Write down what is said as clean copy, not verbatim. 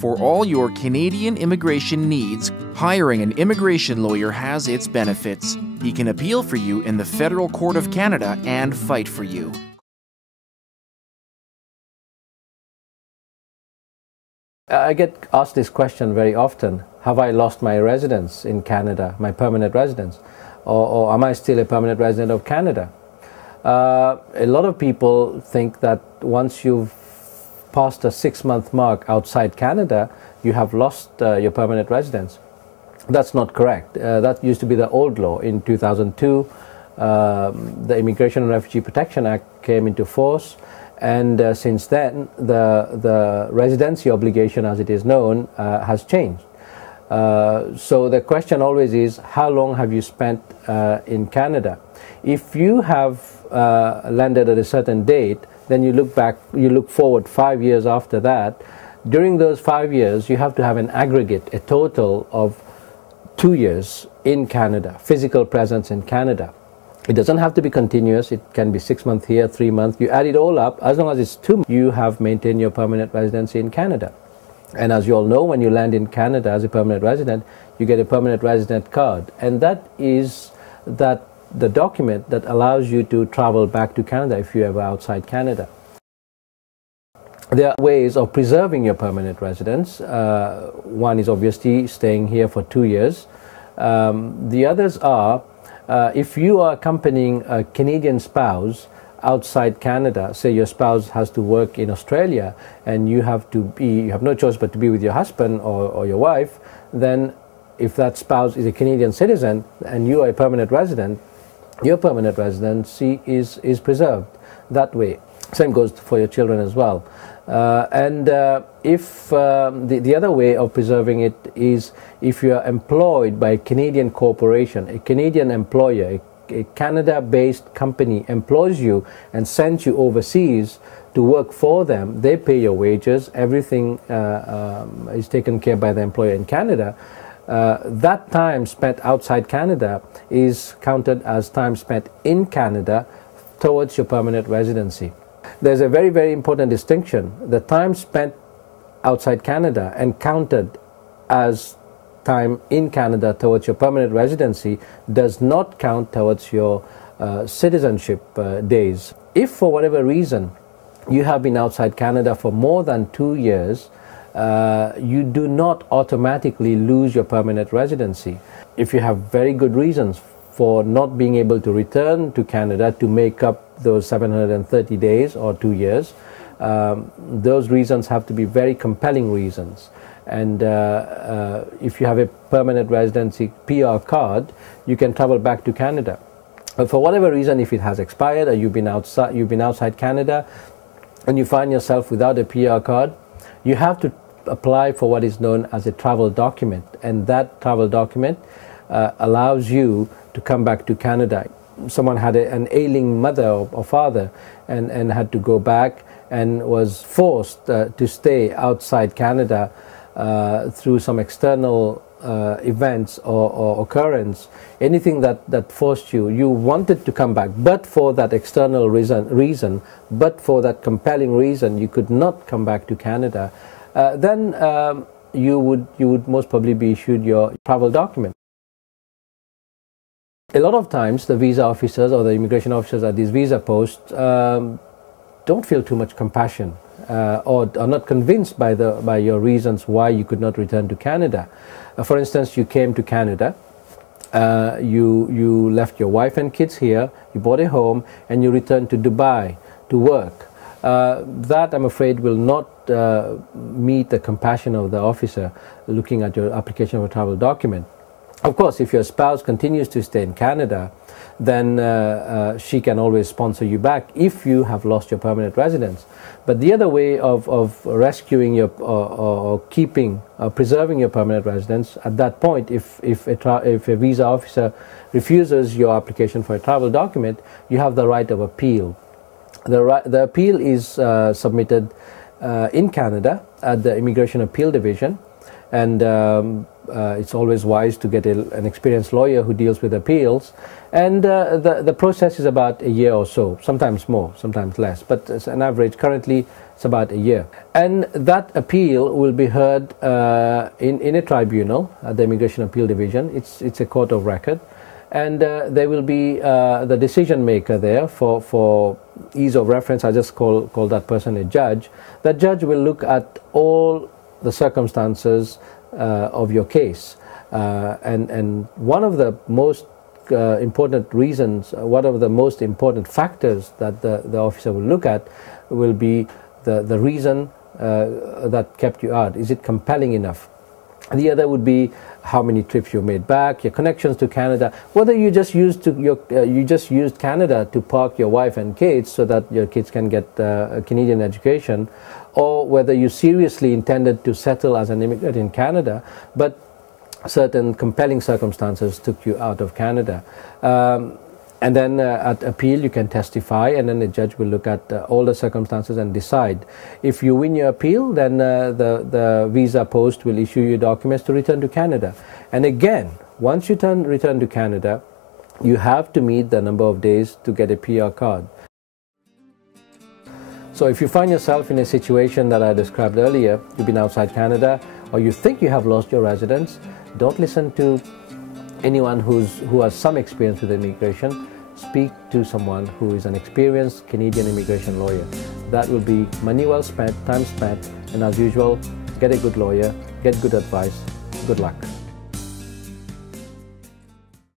For all your Canadian immigration needs, hiring an immigration lawyer has its benefits. He can appeal for you in the Federal Court of Canada and fight for you. I get asked this question very often. Have I lost my residence in Canada, my permanent residence? Or am I still a permanent resident of Canada? A lot of people think that once you've passed a 6-month mark outside Canada, you have lost your permanent residence. That's not correct. That used to be the old law. In 2002, the Immigration and Refugee Protection Act came into force, and since then, the residency obligation, as it is known, has changed. So the question always is, how long have you spent in Canada? If you have landed at a certain date, then you look forward 5 years after that. During those 5 years, you have to have an aggregate, a total of 2 years in Canada, physical presence in Canada. It doesn't have to be continuous. It can be 6 months here, 3 months. You add it all up. As long as it's 2 months, you have maintained your permanent residency in Canada. And as you all know, when you land in Canada as a permanent resident, you get a permanent resident card. And that is the document that allows you to travel back to Canada if you're ever outside Canada. There are ways of preserving your permanent residence. One is obviously staying here for 2 years. The others are, if you are accompanying a Canadian spouse outside Canada, say your spouse has to work in Australia and you have no choice but to be with your husband or your wife, then if that spouse is a Canadian citizen and you are a permanent resident, your permanent residency is preserved that way. Same goes for your children as well. If the other way of preserving it is if you are employed by a Canadian corporation, a Canadian employer, a Canada-based company employs you and sends you overseas to work for them. They pay your wages. Everything is taken care of by the employer in Canada. That time spent outside Canada is counted as time spent in Canada towards your permanent residency. There's a very, very important distinction. The time spent outside Canada and counted as time in Canada towards your permanent residency does not count towards your citizenship days. If for whatever reason you have been outside Canada for more than 2 years, you do not automatically lose your permanent residency. If you have very good reasons for not being able to return to Canada to make up those 730 days or 2 years, those reasons have to be very compelling reasons. And if you have a permanent residency PR card, you can travel back to Canada. But for whatever reason, if it has expired or you've been outside Canada and you find yourself without a PR card, you have to apply for what is known as a travel document, and that travel document allows you to come back to Canada. Someone had an ailing mother or father and had to go back and was forced to stay outside Canada through some external events or occurrence. Anything that forced you wanted to come back, but for that external reason, but for that compelling reason, you could not come back to Canada, then you would most probably be issued your travel document. A lot of times the visa officers or the immigration officers at these visa posts don't feel too much compassion or are not convinced by your reasons why you could not return to Canada. For instance, you came to Canada, you left your wife and kids here, you bought a home, and you returned to Dubai to work. That, I'm afraid, will not meet the compassion of the officer looking at your application for a travel document. Of course, if your spouse continues to stay in Canada, then she can always sponsor you back if you have lost your permanent residence. But the other way of rescuing your or keeping preserving your permanent residence at that point, if a visa officer refuses your application for a travel document, you have the right of appeal. The appeal is submitted in Canada at the Immigration Appeal Division, and it's always wise to get an experienced lawyer who deals with appeals. And the process is about a year or so, sometimes more, sometimes less, but as an average, currently it's about a year. And that appeal will be heard in a tribunal at the Immigration Appeal Division. It's a court of record. And there will be the decision maker there. For ease of reference, I just call that person a judge. That judge will look at all the circumstances of your case. And one of the most important reasons, one of the most important factors that the officer will look at will be the reason that kept you out. Is it compelling enough? The other would be how many trips you made back, your connections to Canada, whether you just used Canada to park your wife and kids so that your kids can get a Canadian education, or whether you seriously intended to settle as an immigrant in Canada, but certain compelling circumstances took you out of Canada. And then at appeal you can testify, and then the judge will look at all the circumstances and decide. If you win your appeal, then the visa post will issue you documents to return to Canada. And again, once you return to Canada, you have to meet the number of days to get a PR card. So if you find yourself in a situation that I described earlier, you've been outside Canada, or you think you have lost your residence, don't listen to anyone who has some experience with immigration. Speak to someone who is an experienced Canadian immigration lawyer. That will be money well spent, time spent, and as usual, get a good lawyer, get good advice. Good luck.